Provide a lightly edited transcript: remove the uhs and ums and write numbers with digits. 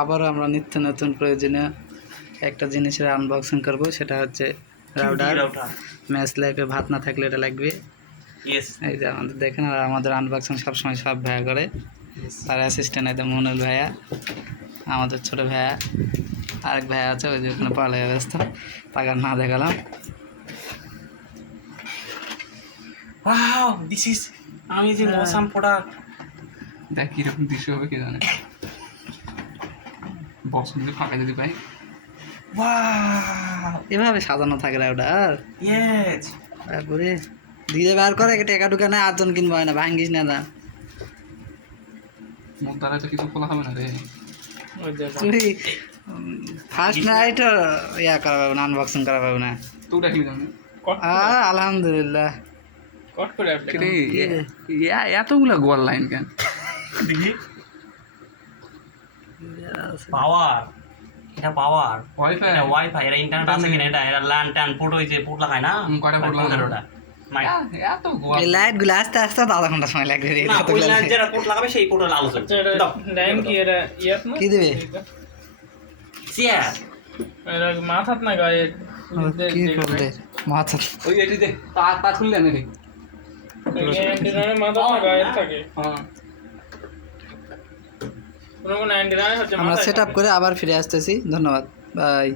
আবারও আমরা নিত্য নতুন প্রয়োজনীয় একটা জিনিসের আনবক্সিং করব, সেটা হচ্ছে রাউটার। ম্যাচ লাইফে ভাত না থাকলে এটা লাগবে। এই যে আমাদের দেখেন, আর আমাদের আনবক্সিং সবসময় সব ভাইয়া করে। তার অ্যাসিস্ট্যান্ট এদের মনুল ভাইয়া, আমাদের ছোট ভাইয়া, আরেক ভাইয়া আছে ওই যে ওখানে পালায় ব্যস্ত, তাকে না দেখালাম। Wow, this is amazing awesome product. দেখ কিরকম দৃশ্য হবে কে জানে। বসন্তে ফাঁকা যদি পাই। ওয়াও, এভাবে সাজানো থাকে রাউটার। ইয়েস। তারপরে দিয়ে বার করে টেকা টুকা না, 8জন কিনবো হয় না, ভাঙ্গিস না না। মোর দ্বারা তো কিছু খোলা হবে না রে। তুই ফার্স্ট নাইট ইয়া করা পাবে না, আনবক্সিং করা পাবে না। তুই ডাকলি জানি আলহামদুলিল্লাহ। কট করে এতগুলা গোয়াল লাইন কেন? দেখি পাওয়ার, এটা পাওয়ার ওয়াইফাই এটা ওয়াইফাই, এটা ইন্টারনেট আছে কিনা, এটা ল্যান ট্যান পোর্ট হইছে, পোর্ট লাগায় না। কয়টা পোর্ট লাগায়? 15টা। এত গোয়াল এই লাইট গুলো আস্তে আস্তে আধা ঘন্টা সময় লাগবে রে, না, কতগুলো ওই ল্যান light। যেটা পোর্ট লাগাবে সেই পোর্টের আলো জ্বলছে। দাও। লাইন কি এটা ইয়াত না কি দিবে? চেয়ার। এটা মাথাত না গায়ে কি করলে মাথা? ওই এটি দে, পা খুললে নাকি? অ্যান্টিনারে মাথাত না গায়ে থাকে। হ্যাঁ, কোনো অ্যান্টিনারে হচ্ছে আমরা মাথায় সেট আপ থাকে। করে আবার ফিরে আসতেছি। ধন্যবাদ, বাই।